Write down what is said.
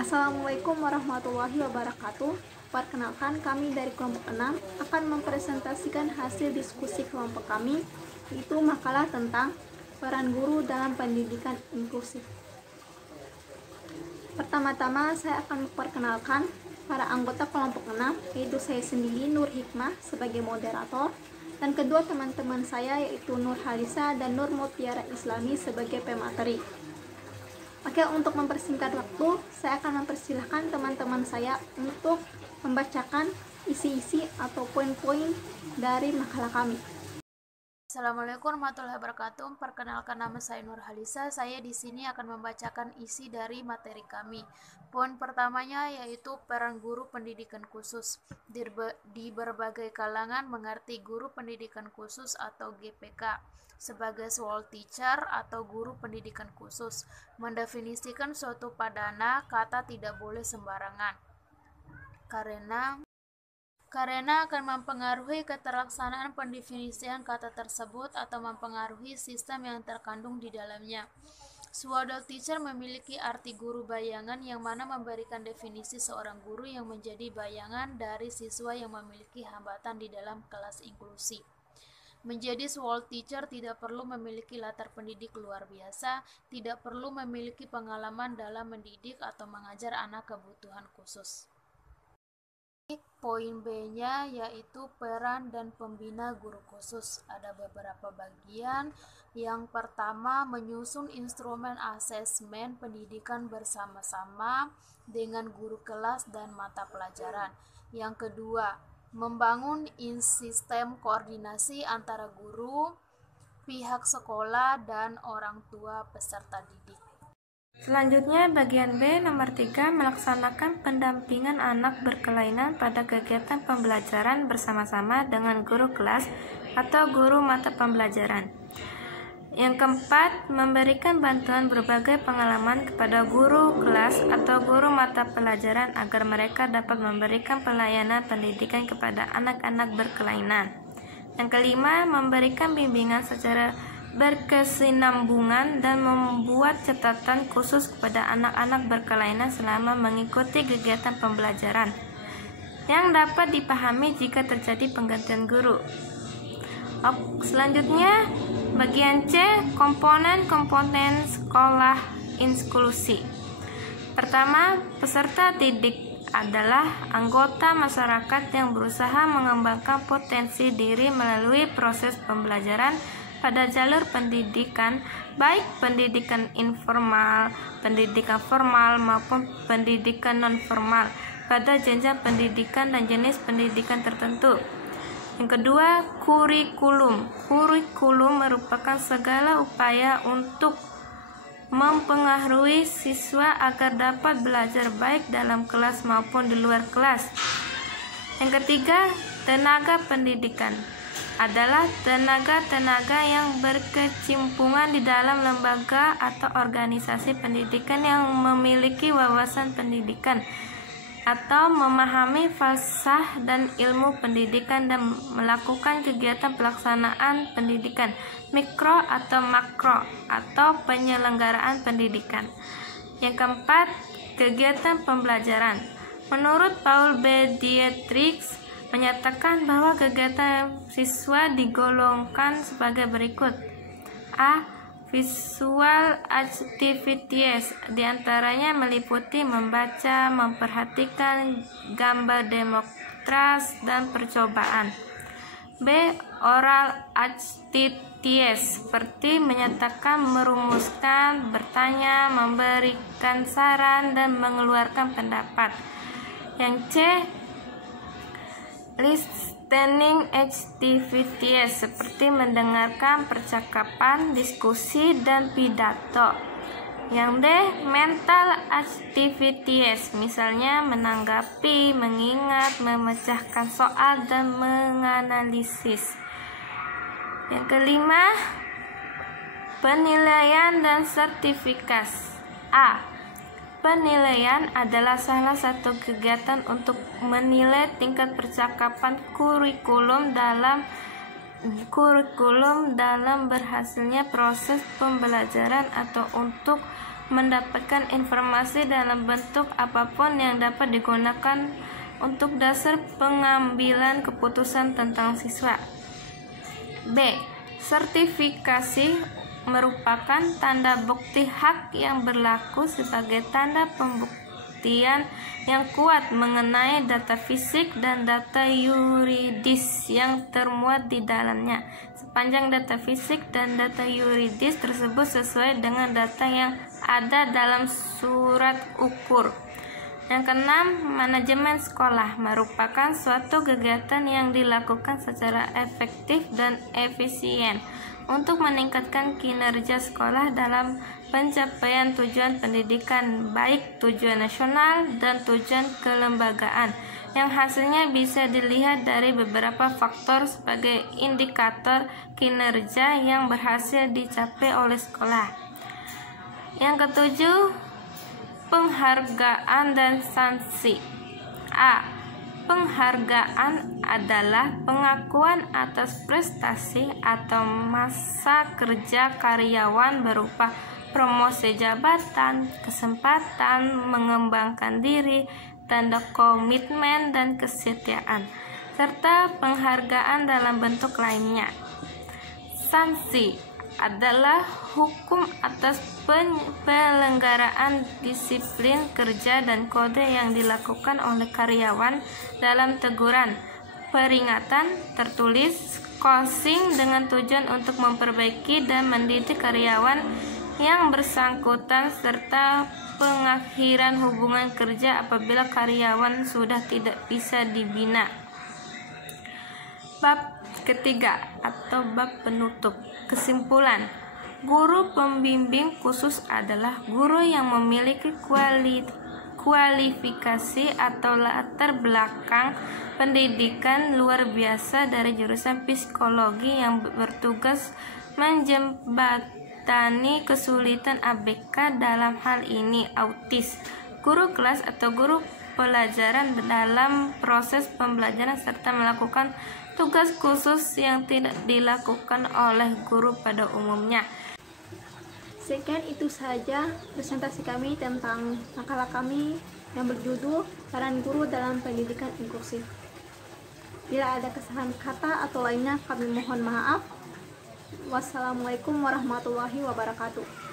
Assalamualaikum warahmatullahi wabarakatuh. Perkenalkan, kami dari kelompok 6 akan mempresentasikan hasil diskusi kelompok kami, yaitu makalah tentang peran guru dalam pendidikan inklusif. Pertama-tama saya akan memperkenalkan para anggota kelompok 6, yaitu saya sendiri Nur Hikmah sebagai moderator, dan kedua teman-teman saya yaitu Nur Halisa dan Nur Mutiara Islami sebagai pemateri. Oke, untuk mempersingkat waktu, saya akan mempersilahkan teman-teman saya untuk membacakan isi-isi atau poin-poin dari makalah kami. Assalamualaikum warahmatullahi wabarakatuh. Perkenalkan, nama saya Nur Halisa. Saya di sini akan membacakan isi dari materi kami. Poin pertamanya yaitu peran guru pendidikan khusus. Di berbagai kalangan mengerti guru pendidikan khusus atau GPK sebagai soal teacher atau guru pendidikan khusus. Mendefinisikan suatu padana kata tidak boleh sembarangan. Karena akan mempengaruhi keterlaksanaan pendefinisian kata tersebut atau mempengaruhi sistem yang terkandung di dalamnya. Pseudo teacher memiliki arti guru bayangan yang mana memberikan definisi seorang guru yang menjadi bayangan dari siswa yang memiliki hambatan di dalam kelas inklusi. Menjadi pseudo teacher tidak perlu memiliki latar pendidik luar biasa, tidak perlu memiliki pengalaman dalam mendidik atau mengajar anak kebutuhan khusus. Poin B-nya yaitu peran dan pembina guru khusus. Ada beberapa bagian. Yang pertama, menyusun instrumen asesmen pendidikan bersama-sama dengan guru kelas dan mata pelajaran. Yang kedua, membangun sistem koordinasi antara guru, pihak sekolah, dan orang tua peserta didik. Selanjutnya, bagian B nomor 3, melaksanakan pendampingan anak berkelainan pada kegiatan pembelajaran bersama-sama dengan guru kelas atau guru mata pembelajaran. Yang keempat, memberikan bantuan berbagai pengalaman kepada guru kelas atau guru mata pelajaran agar mereka dapat memberikan pelayanan pendidikan kepada anak-anak berkelainan. Yang kelima, memberikan bimbingan secara berkesinambungan dan membuat catatan khusus kepada anak-anak berkelainan selama mengikuti kegiatan pembelajaran yang dapat dipahami jika terjadi penggantian guru. Selanjutnya, bagian C, komponen-komponen sekolah inklusi. Pertama, peserta didik adalah anggota masyarakat yang berusaha mengembangkan potensi diri melalui proses pembelajaran pada jalur pendidikan, baik pendidikan informal, pendidikan formal, maupun pendidikan non-formal pada jenjang pendidikan dan jenis pendidikan tertentu. Yang kedua, kurikulum. Kurikulum merupakan segala upaya untuk mempengaruhi siswa agar dapat belajar baik dalam kelas maupun di luar kelas. Yang ketiga, tenaga pendidikan adalah tenaga-tenaga yang berkecimpungan di dalam lembaga atau organisasi pendidikan yang memiliki wawasan pendidikan atau memahami falsafah dan ilmu pendidikan dan melakukan kegiatan pelaksanaan pendidikan mikro atau makro atau penyelenggaraan pendidikan. Yang keempat, kegiatan pembelajaran. Menurut Paul B. Dietrich menyatakan bahwa kegiatan siswa digolongkan sebagai berikut. A. Visual activities, diantaranya meliputi membaca, memperhatikan gambar demonstrasi dan percobaan. B. Oral activities, seperti menyatakan, merumuskan, bertanya, memberikan saran, dan mengeluarkan pendapat. Yang C. Listening activities, seperti mendengarkan percakapan, diskusi, dan pidato. Yang D. Mental activities, misalnya menanggapi, mengingat, memecahkan soal, dan menganalisis. Yang kelima, penilaian dan sertifikasi. A. Penilaian adalah salah satu kegiatan untuk menilai tingkat percakapan kurikulum dalam berhasilnya proses pembelajaran atau untuk mendapatkan informasi dalam bentuk apapun yang dapat digunakan untuk dasar pengambilan keputusan tentang siswa. B. Sertifikasi merupakan tanda bukti hak yang berlaku sebagai tanda pembuktian yang kuat mengenai data fisik dan data yuridis yang termuat di dalamnya, sepanjang data fisik dan data yuridis tersebut sesuai dengan data yang ada dalam surat ukur. Yang keenam, manajemen sekolah merupakan suatu kegiatan yang dilakukan secara efektif dan efisien untuk meningkatkan kinerja sekolah dalam pencapaian tujuan pendidikan, baik tujuan nasional dan tujuan kelembagaan, yang hasilnya bisa dilihat dari beberapa faktor sebagai indikator kinerja yang berhasil dicapai oleh sekolah. Yang ketujuh, penghargaan dan sanksi. A. Penghargaan adalah pengakuan atas prestasi atau masa kerja karyawan berupa promosi jabatan, kesempatan mengembangkan diri, tanda komitmen dan kesetiaan, serta penghargaan dalam bentuk lainnya. Sanksi adalah hukum atas penyelenggaraan disiplin kerja dan kode yang dilakukan oleh karyawan dalam teguran, peringatan tertulis, coaching dengan tujuan untuk memperbaiki dan mendidik karyawan yang bersangkutan, serta pengakhiran hubungan kerja apabila karyawan sudah tidak bisa dibina. Bab ketiga atau bab penutup. Kesimpulan, guru pembimbing khusus adalah guru yang memiliki kualifikasi atau latar belakang pendidikan luar biasa dari jurusan psikologi yang bertugas menjembatani kesulitan ABK, dalam hal ini autis, guru kelas atau guru pelajaran dalam proses pembelajaran, serta melakukan tugas khusus yang tidak dilakukan oleh guru pada umumnya. Sekian itu saja presentasi kami tentang makalah kami yang berjudul Peran Guru dalam Pendidikan Inklusif. Bila ada kesalahan kata atau lainnya, kami mohon maaf. Wassalamualaikum warahmatullahi wabarakatuh.